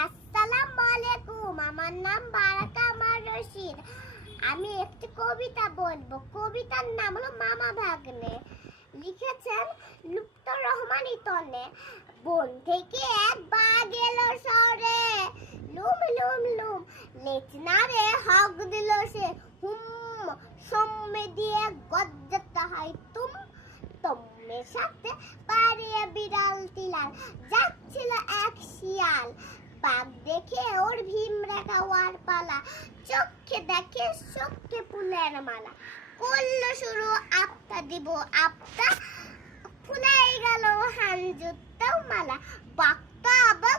আসসালামু আলাইকুম, আমার নাম বারাকা আমার রশিদ। আমি একটি কবিতা বলবো। কবিতার নাম হলো মামা ভাগ্নে। লিখেছেন লুপ্ত রহমান ইতনে। বন থেকে এক বাঘ এলো শহরে, লুম লুম লুম লেজ নাড়ে হক দিল সে। হুম সম্মে দিয়ে গজ্জাতে হয় তুম তোমের সাথে পারিয়ে বিড়াল তিলাল। যাচ্ছিল এক শিয়াল, বাঘ দেখে ওর ভিমরা খাওয়ার পালা। চোখে দেখে চোখে ফুলের মালা। করলো শুরু আপটা দিব আপটা, ফুলাই গেল হান জুতাও মালা। বাঘটা আবার